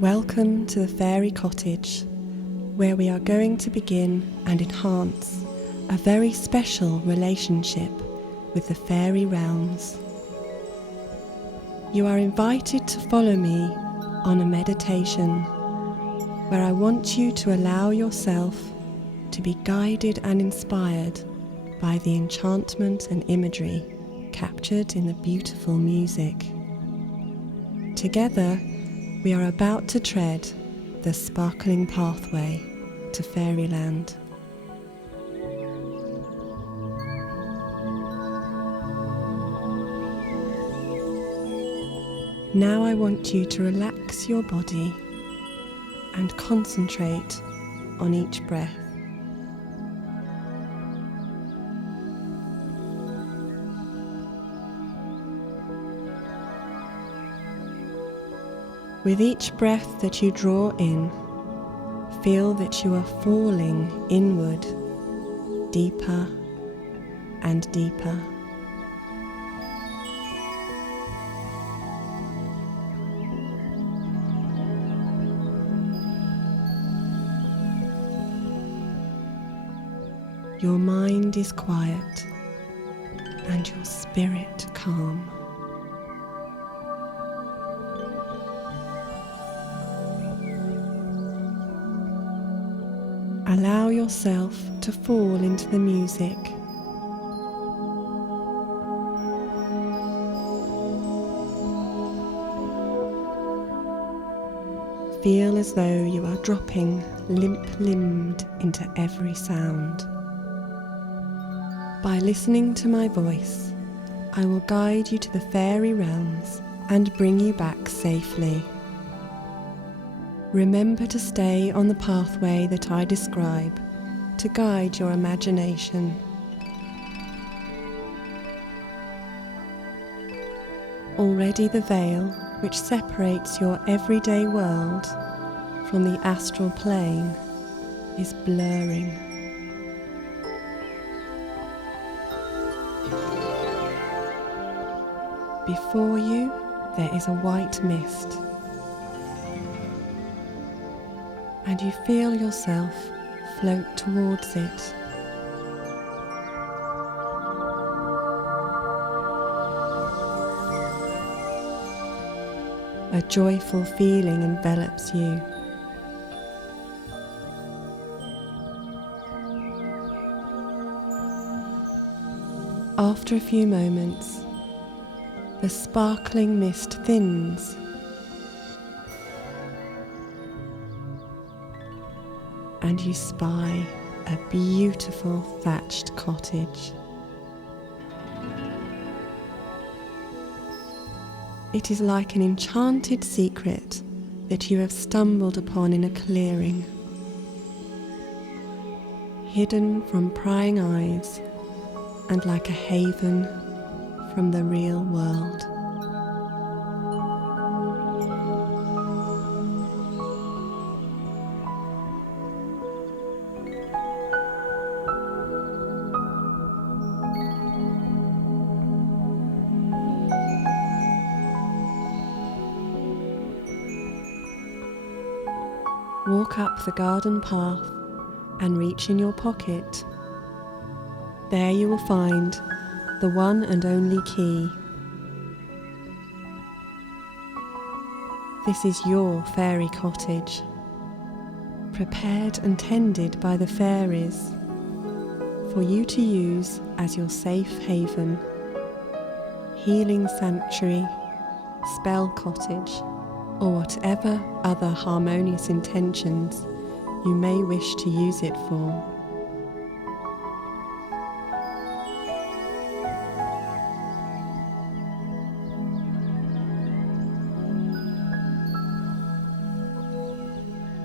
Welcome to the Fairy Cottage, where we are going to begin and enhance a very special relationship with the fairy realms. You are invited to follow me on a meditation where I want you to allow yourself to be guided and inspired by the enchantment and imagery captured in the beautiful music. Together, we are about to tread the sparkling pathway to fairyland. Now I want you to relax your body and concentrate on each breath. With each breath that you draw in, feel that you are falling inward, deeper and deeper. Your mind is quiet and your spirit calm. Allow yourself to fall into the music. Feel as though you are dropping limp-limbed into every sound. By listening to my voice, I will guide you to the fairy realms and bring you back safely. Remember to stay on the pathway that I describe to guide your imagination. Already the veil which separates your everyday world from the astral plane is blurring. Before you, there is a white mist, and you feel yourself float towards it. A joyful feeling envelops you. After a few moments, the sparkling mist thins and you spy a beautiful thatched cottage. It is like an enchanted secret that you have stumbled upon in a clearing, hidden from prying eyes and like a haven from the real world. Walk up the garden path and reach in your pocket. There you will find the one and only key. This is your fairy cottage, prepared and tended by the fairies for you to use as your safe haven, healing sanctuary, spell cottage, or whatever other harmonious intentions you may wish to use it for.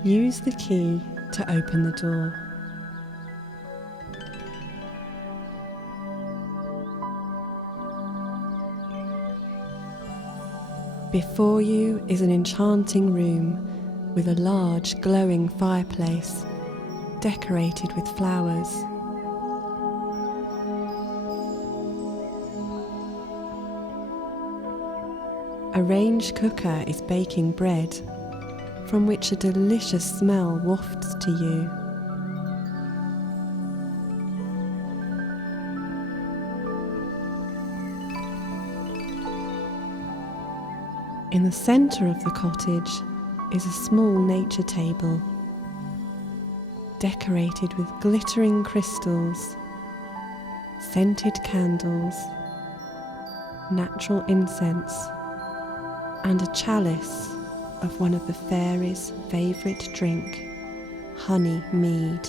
Use the key to open the door. Before you is an enchanting room with a large glowing fireplace decorated with flowers. A range cooker is baking bread from which a delicious smell wafts to you. In the centre of the cottage is a small nature table, decorated with glittering crystals, scented candles, natural incense, and a chalice of one of the fairies' favourite drink, honey mead.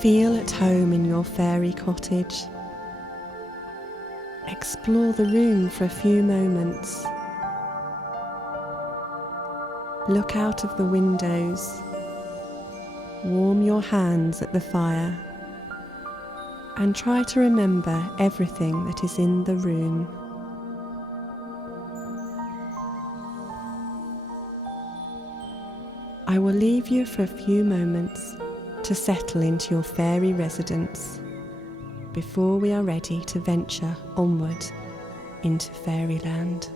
Feel at home in your fairy cottage. Explore the room for a few moments. Look out of the windows. Warm your hands at the fire and try to remember everything that is in the room. I will leave you for a few moments to settle into your fairy residence before we are ready to venture onward into fairyland.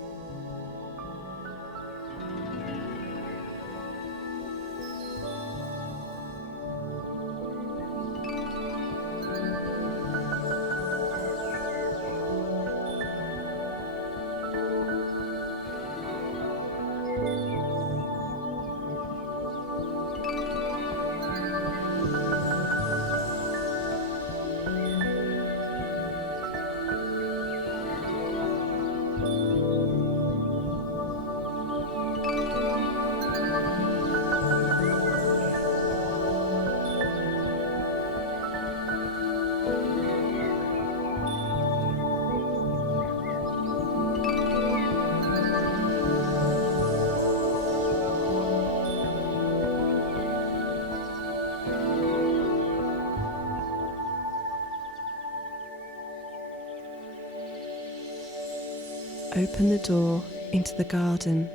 Open the door into the garden,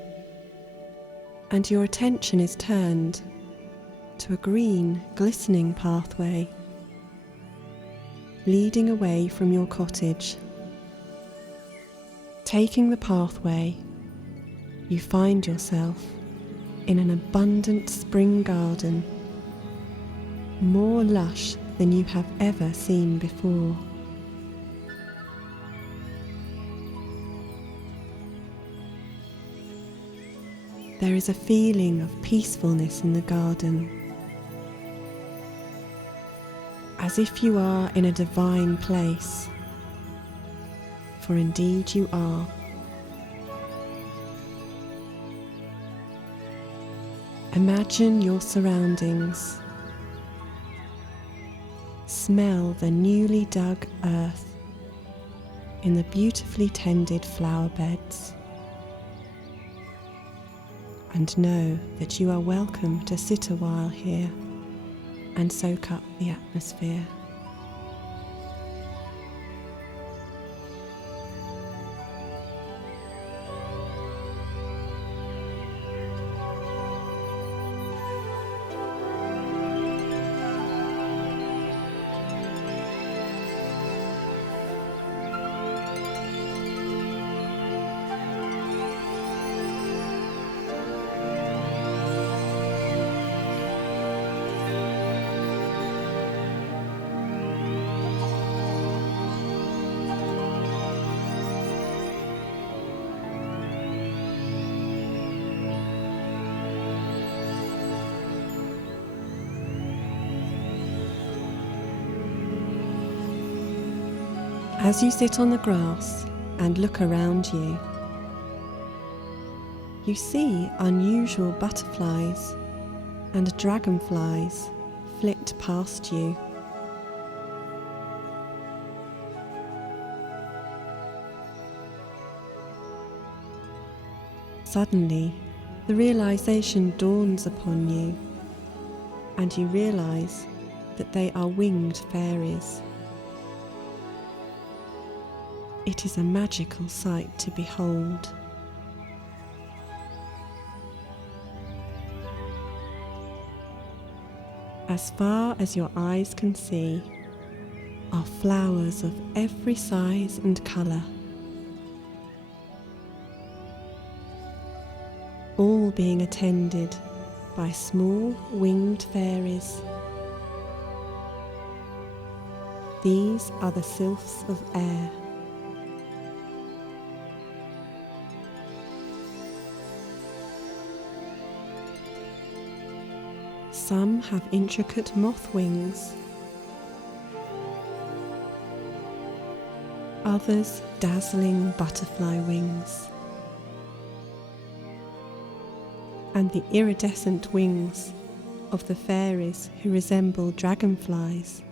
and your attention is turned to a green, glistening pathway leading away from your cottage. Taking the pathway, you find yourself in an abundant spring garden, more lush than you have ever seen before. There is a feeling of peacefulness in the garden, as if you are in a divine place, for indeed you are. Imagine your surroundings. Smell the newly dug earth in the beautifully tended flower beds, and know that you are welcome to sit a while here and soak up the atmosphere. As you sit on the grass and look around you, you see unusual butterflies and dragonflies flit past you. Suddenly, the realization dawns upon you, and you realize that they are winged fairies. It is a magical sight to behold. As far as your eyes can see, are flowers of every size and colour, all being attended by small winged fairies. These are the sylphs of air. Some have intricate moth wings, others dazzling butterfly wings, and the iridescent wings of the fairies who resemble dragonflies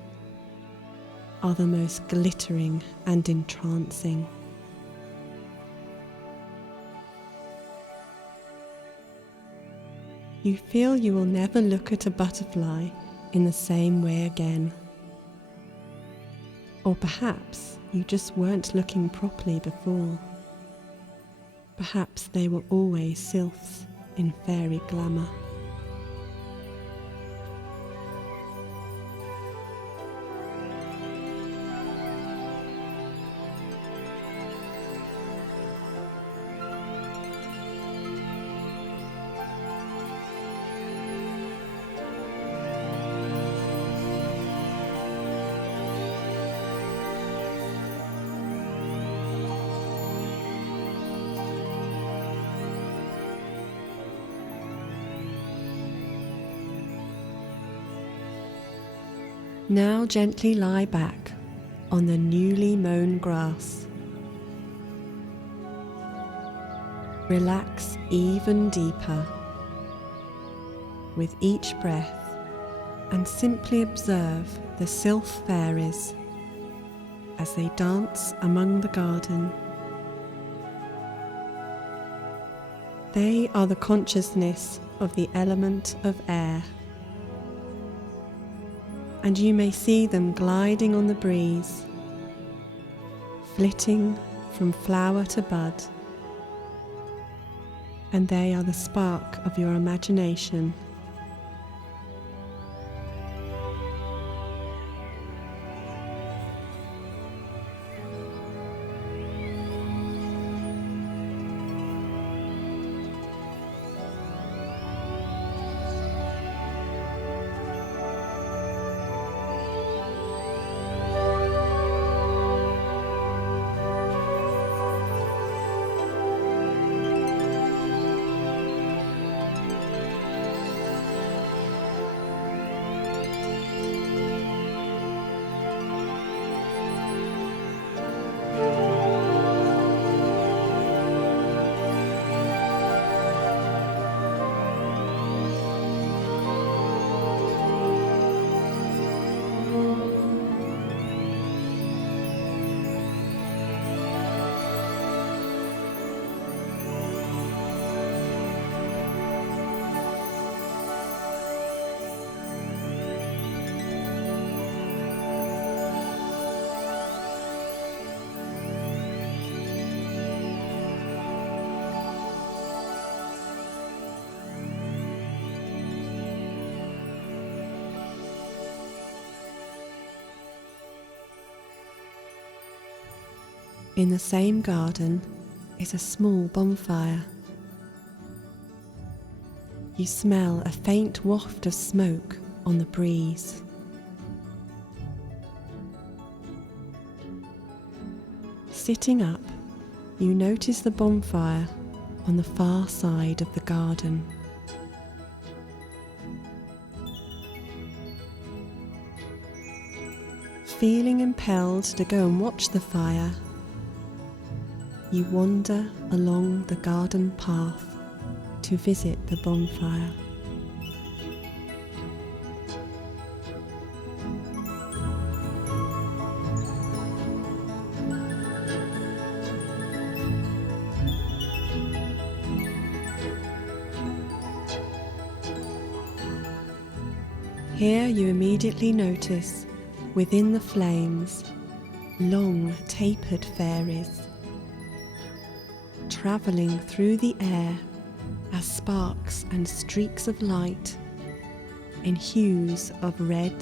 are the most glittering and entrancing. You feel you will never look at a butterfly in the same way again. Or perhaps you just weren't looking properly before. Perhaps they were always sylphs in fairy glamour. Now gently lie back on the newly mown grass. Relax even deeper with each breath and simply observe the sylph fairies as they dance among the garden. They are the consciousness of the element of air, and you may see them gliding on the breeze, flitting from flower to bud, and they are the spark of your imagination. In the same garden is a small bonfire. You smell a faint waft of smoke on the breeze. Sitting up, you notice the bonfire on the far side of the garden. Feeling impelled to go and watch the fire, you wander along the garden path to visit the bonfire. Here you immediately notice, within the flames, long tapered fairies, travelling through the air as sparks and streaks of light in hues of red,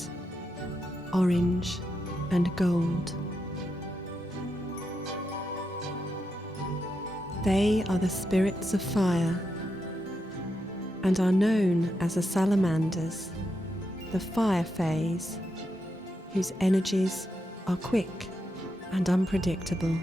orange, and gold. They are the spirits of fire and are known as the salamanders, the fire phase, whose energies are quick and unpredictable.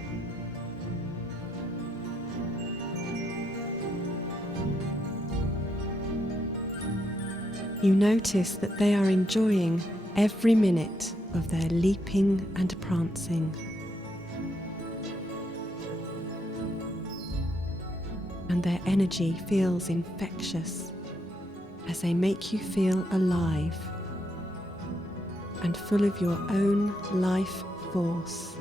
You notice that they are enjoying every minute of their leaping and prancing. And their energy feels infectious as they make you feel alive and full of your own life force.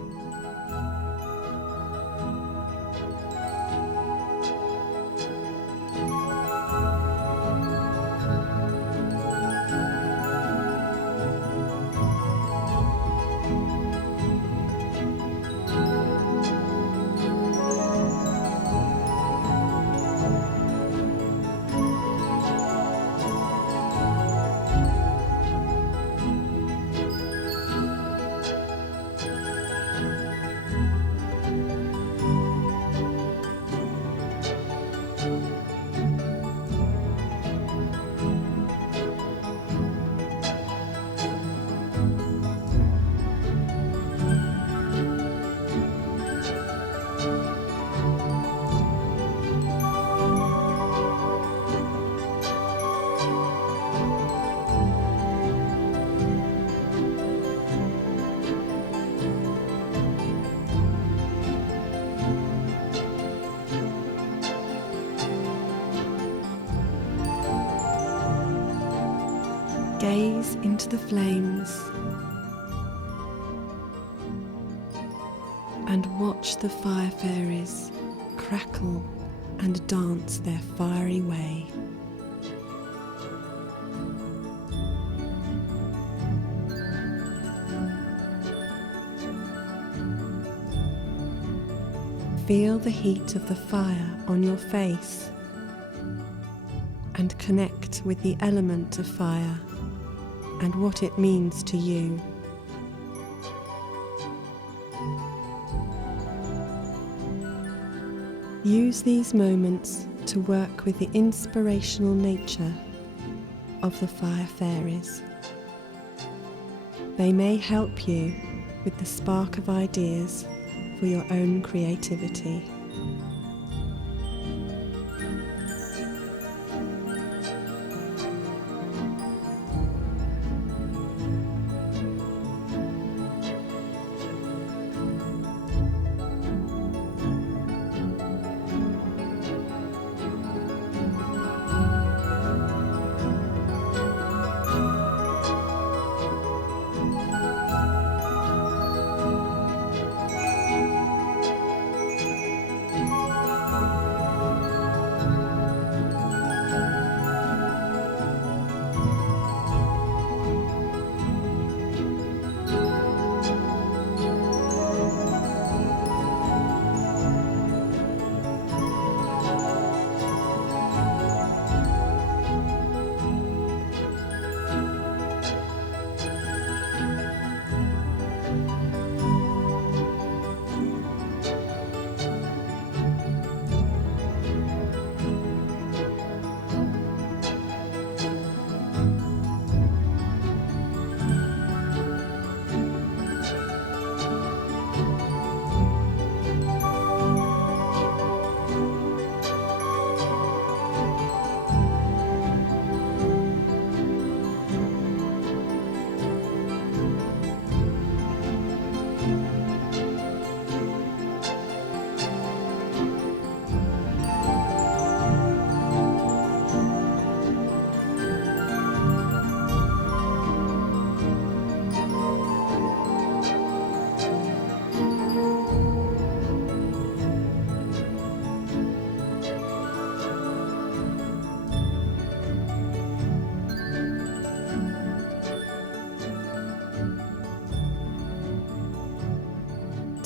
Gaze into the flames and watch the fire fairies crackle and dance their fiery way. Feel the heat of the fire on your face and connect with the element of fire and what it means to you. Use these moments to work with the inspirational nature of the fire fairies. They may help you with the spark of ideas for your own creativity.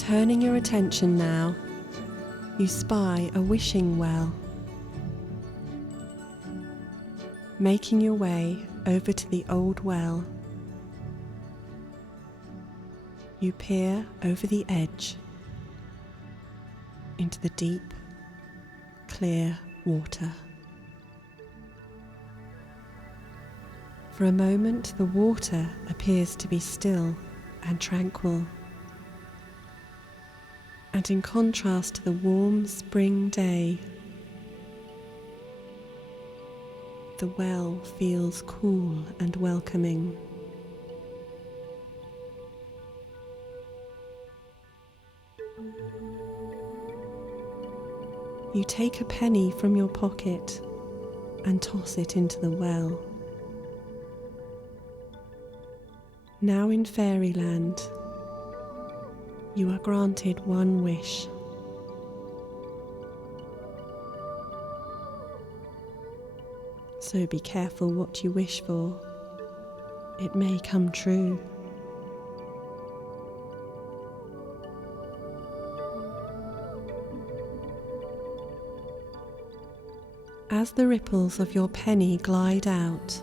Turning your attention now, you spy a wishing well. Making your way over to the old well, You peer over the edge into the deep, clear water. For a moment, the water appears to be still and tranquil, and in contrast to the warm spring day, the well feels cool and welcoming. You take a penny from your pocket and toss it into the well. Now in fairyland, you are granted one wish. So be careful what you wish for. It may come true. As the ripples of your penny glide out,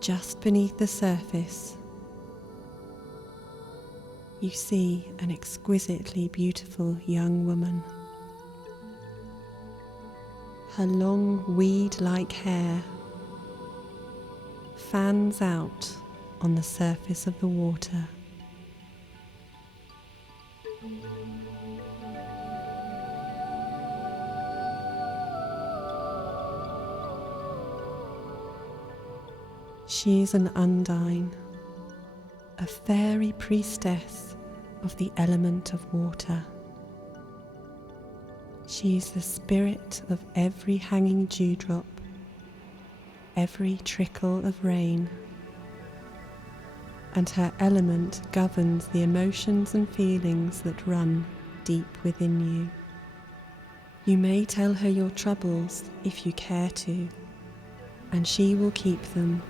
just beneath the surface, you see an exquisitely beautiful young woman. Her long weed-like hair fans out on the surface of the water. She is an undine, a fairy priestess of the element of water. She is the spirit of every hanging dewdrop, every trickle of rain, and her element governs the emotions and feelings that run deep within you. You may tell her your troubles if you care to, and she will keep them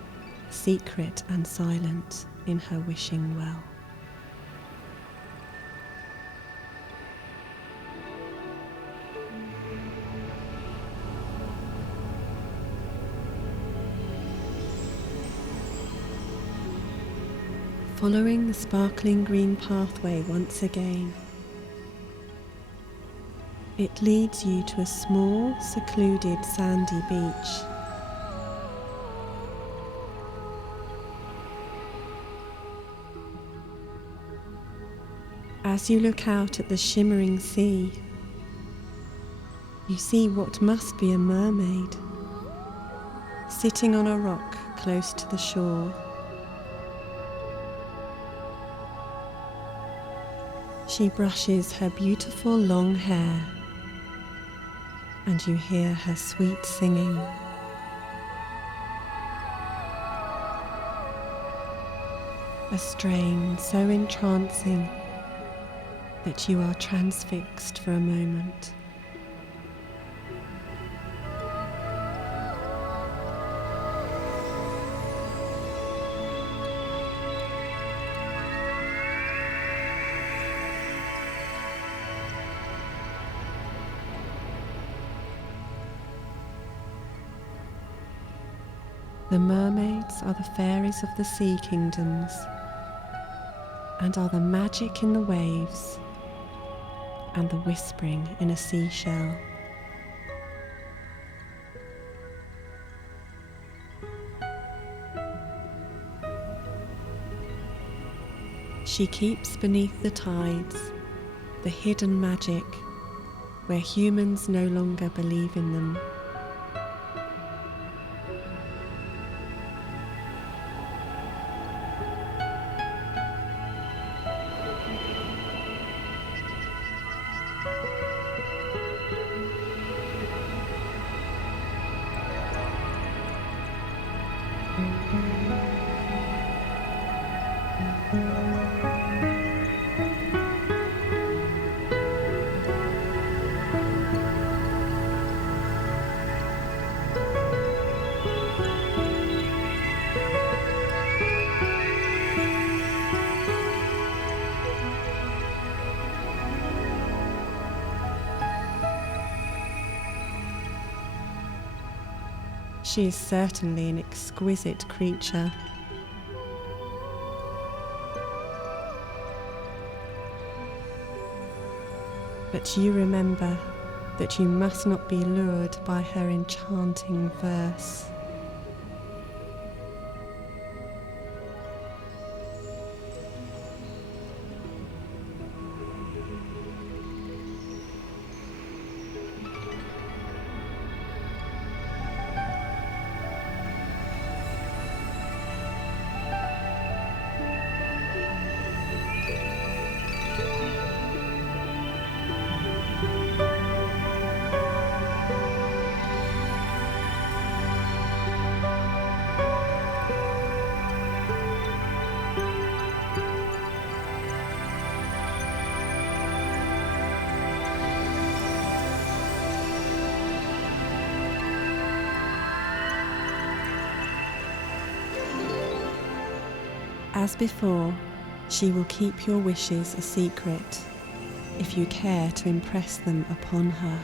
secret and silent in her wishing well. Following the sparkling green pathway once again, it leads you to a small, secluded, sandy beach. As you look out at the shimmering sea, you see what must be a mermaid, sitting on a rock close to the shore. She brushes her beautiful long hair, and you hear her sweet singing. A strain so entrancing that you are transfixed for a moment. The mermaids are the fairies of the sea kingdoms and are the magic in the waves and the whispering in a seashell. She keeps beneath the tides the hidden magic where humans no longer believe in them. She is certainly an exquisite creature. But you remember that you must not be lured by her enchanting verse. As before, she will keep your wishes a secret if you care to impress them upon her.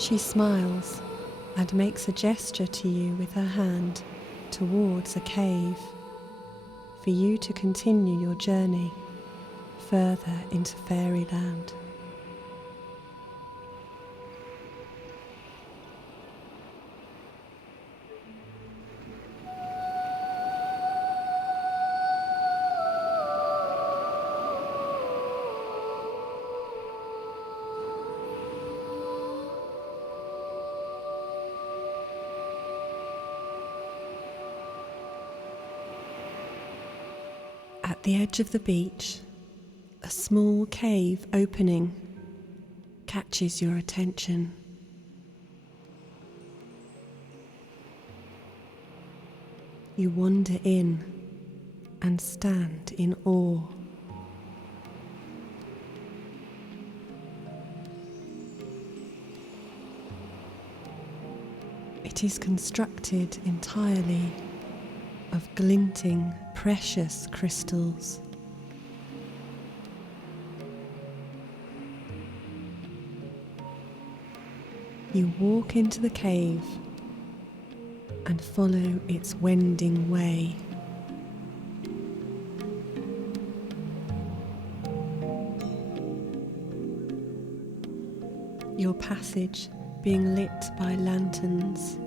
She smiles and makes a gesture to you with her hand towards a cave for you to continue your journey further into fairyland. At the edge of the beach, a small cave opening catches your attention. You wander in and stand in awe. It is constructed entirely of glinting, precious crystals. You walk into the cave and follow its wending way. Your passage being lit by lanterns.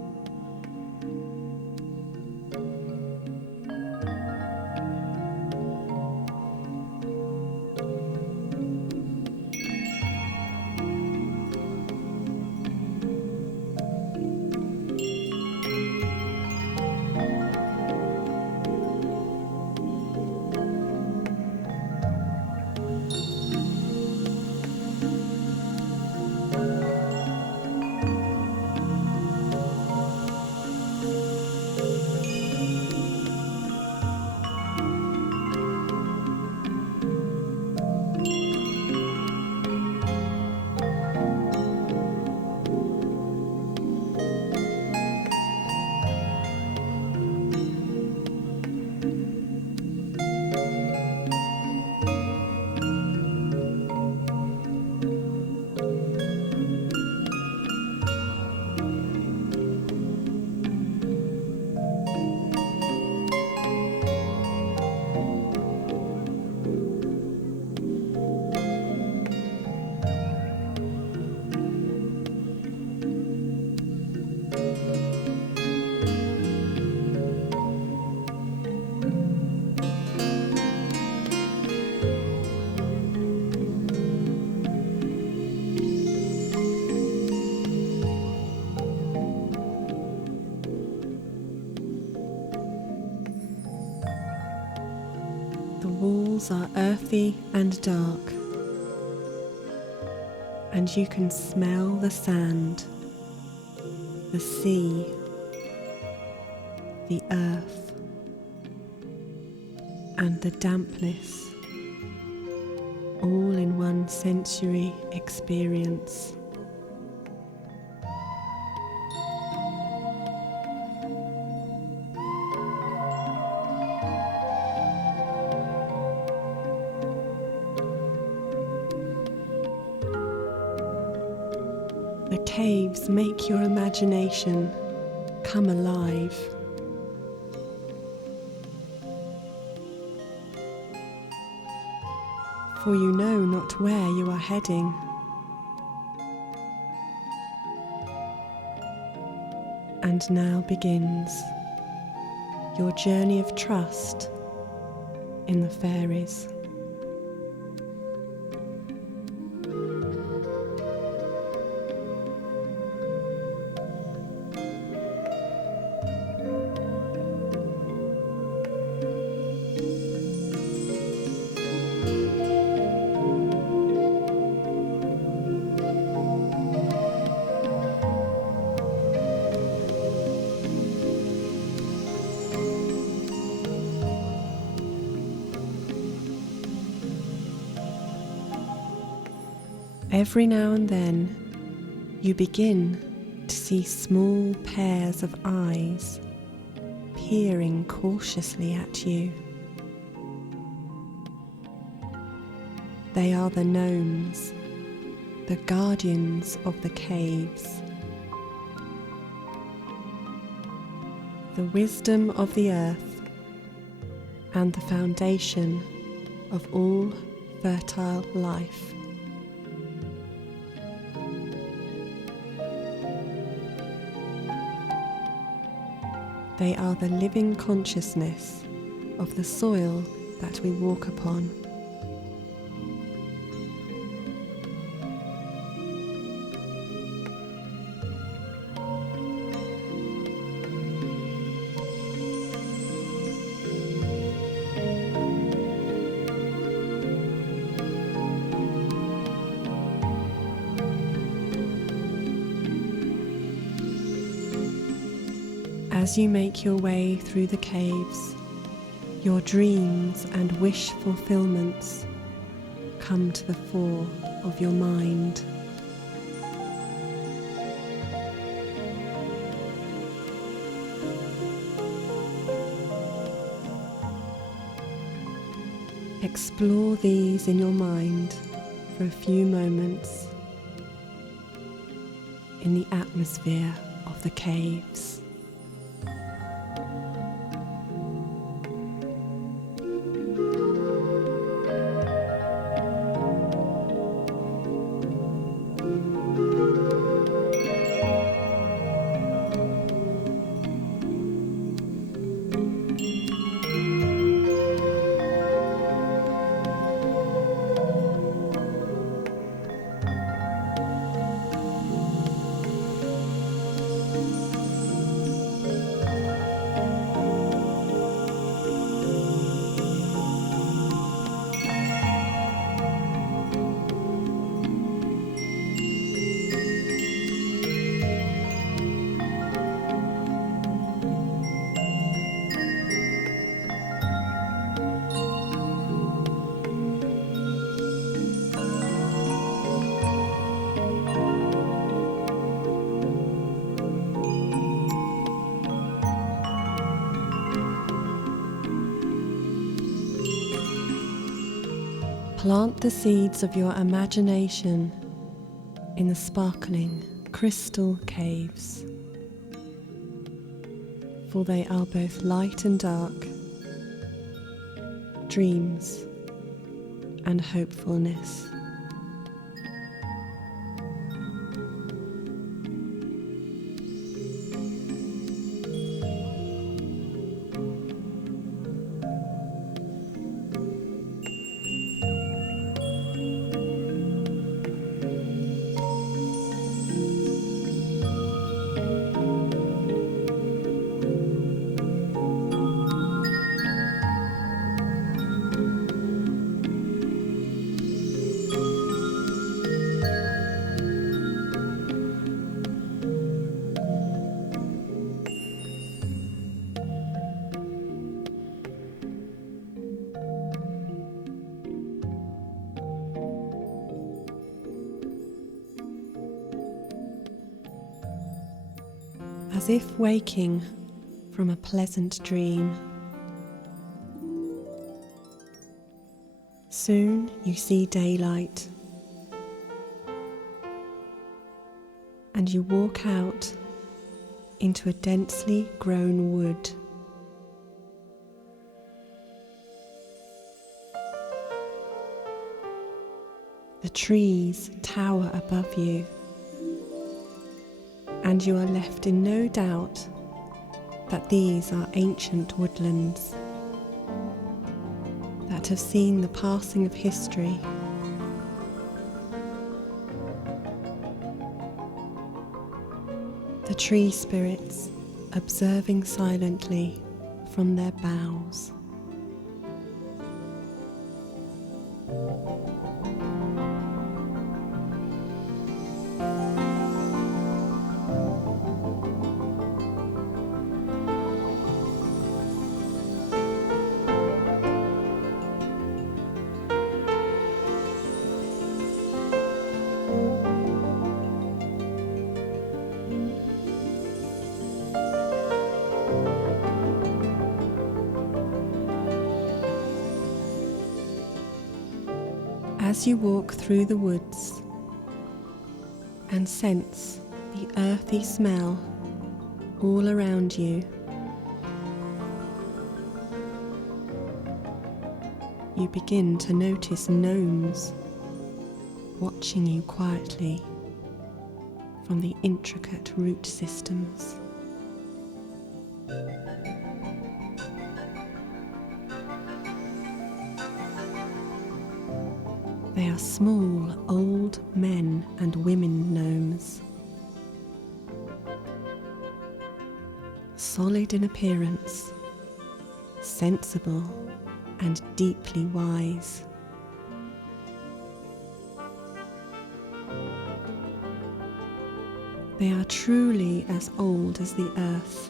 walls are earthy and dark, and you can smell the sand, the sea, the earth, and the dampness, all in one sensory experience. The caves make your imagination come alive. For you know not where you are heading. And now begins your journey of trust in the fairies. Every now and then, you begin to see small pairs of eyes peering cautiously at you. They are the gnomes, the guardians of the caves. The wisdom of the earth and the foundation of all fertile life. They are the living consciousness of the soil that we walk upon. As you make your way through the caves, your dreams and wish fulfillments come to the fore of your mind. Explore these in your mind for a few moments in the atmosphere of the caves. Plant the seeds of your imagination in the sparkling crystal caves, for they are both light and dark, dreams and hopefulness. as if waking from a pleasant dream. Soon you see daylight, and you walk out into a densely grown wood. The trees tower above you, and you are left in no doubt that these are ancient woodlands that have seen the passing of history. The tree spirits observing silently from their boughs. As you walk through the woods and sense the earthy smell all around you, you begin to notice gnomes watching you quietly from the intricate root systems. They are small, old men and women gnomes, solid in appearance, sensible and deeply wise. They are truly as old as the earth.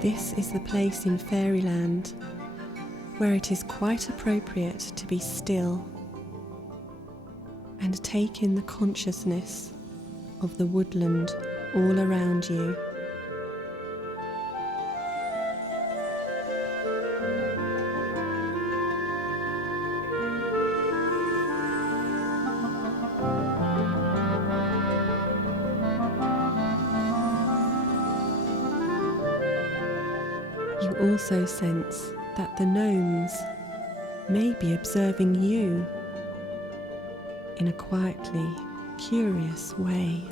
This is the place in fairyland where it is quite appropriate to be still and take in the consciousness of the woodland all around you. You also sense that the gnomes may be observing you in a quietly curious way.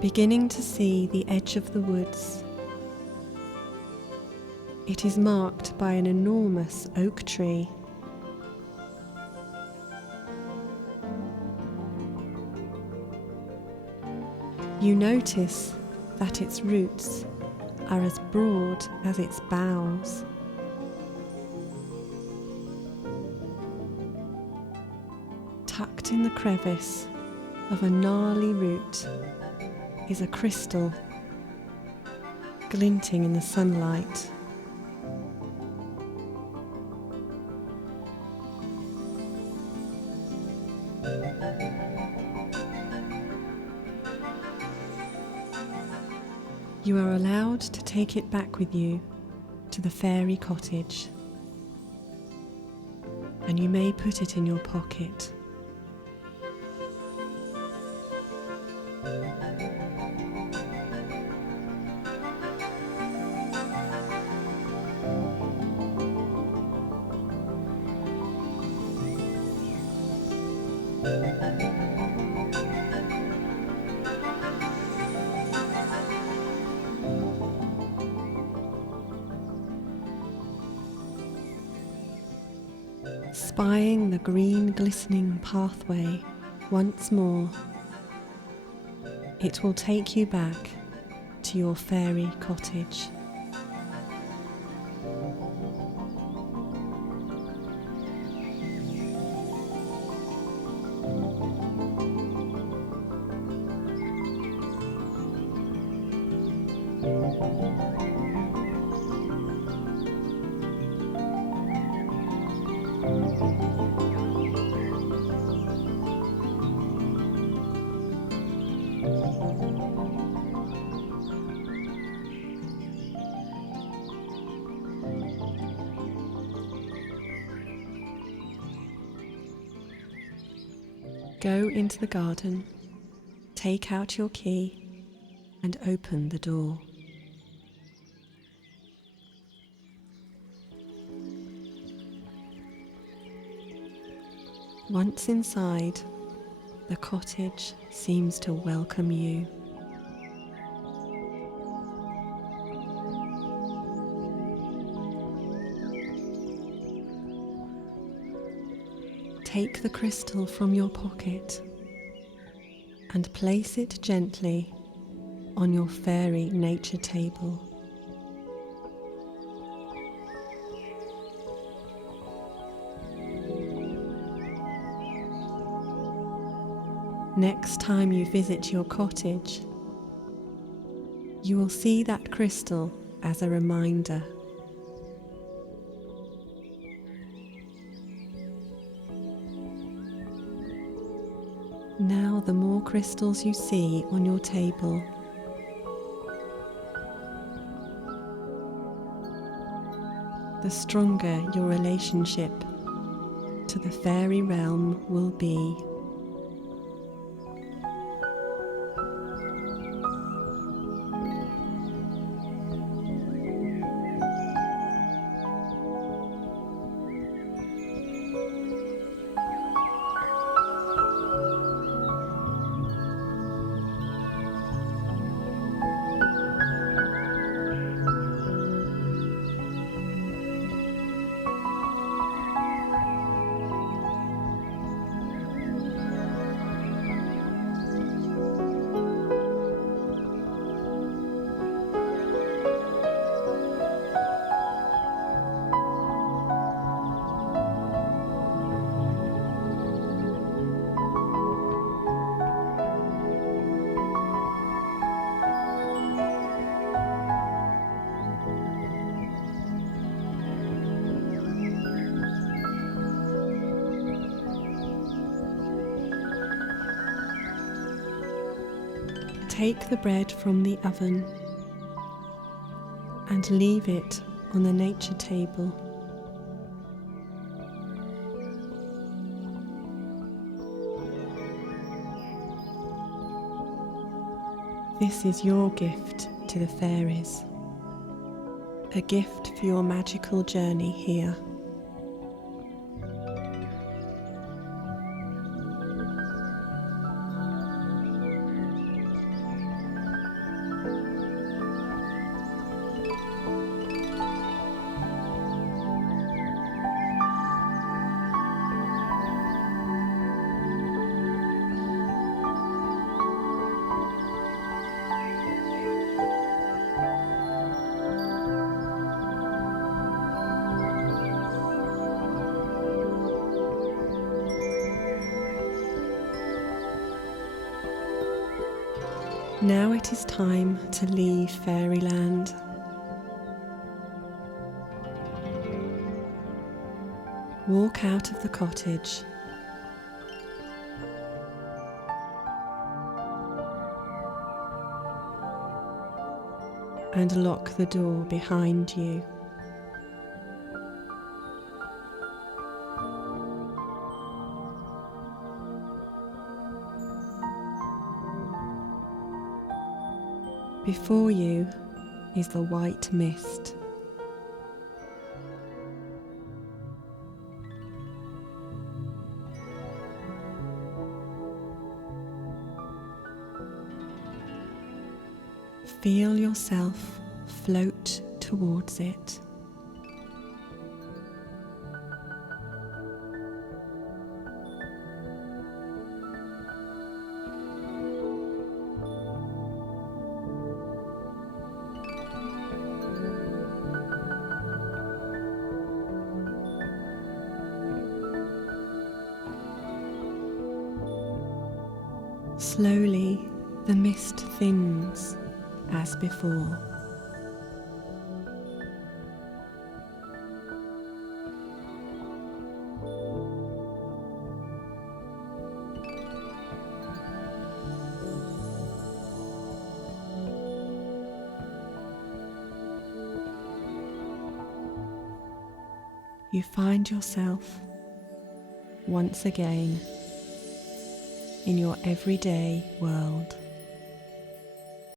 Beginning to see the edge of the woods. It is marked by an enormous oak tree. You notice that its roots are as broad as its boughs. Tucked in the crevice of a gnarly root is a crystal, glinting in the sunlight. You are allowed to take it back with you to the fairy cottage, and you may put it in your pocket. Spying the green glistening pathway once more, it will take you back to your fairy cottage. Go into the garden, take out your key, and open the door. Once inside, the cottage seems to welcome you. Take the crystal from your pocket and place it gently on your fairy nature table. Next time you visit your cottage, you will see that crystal as a reminder. Now, the more crystals you see on your table, the stronger your relationship to the fairy realm will be. Take the bread from the oven and leave it on the nature table. This is your gift to the fairies, a gift for your magical journey here. Now it is time to leave fairyland. Walk out of the cottage and lock the door behind you. Before you is the white mist. Feel yourself float towards it. Slowly, the mist thins as before. You find yourself once again in your everyday world.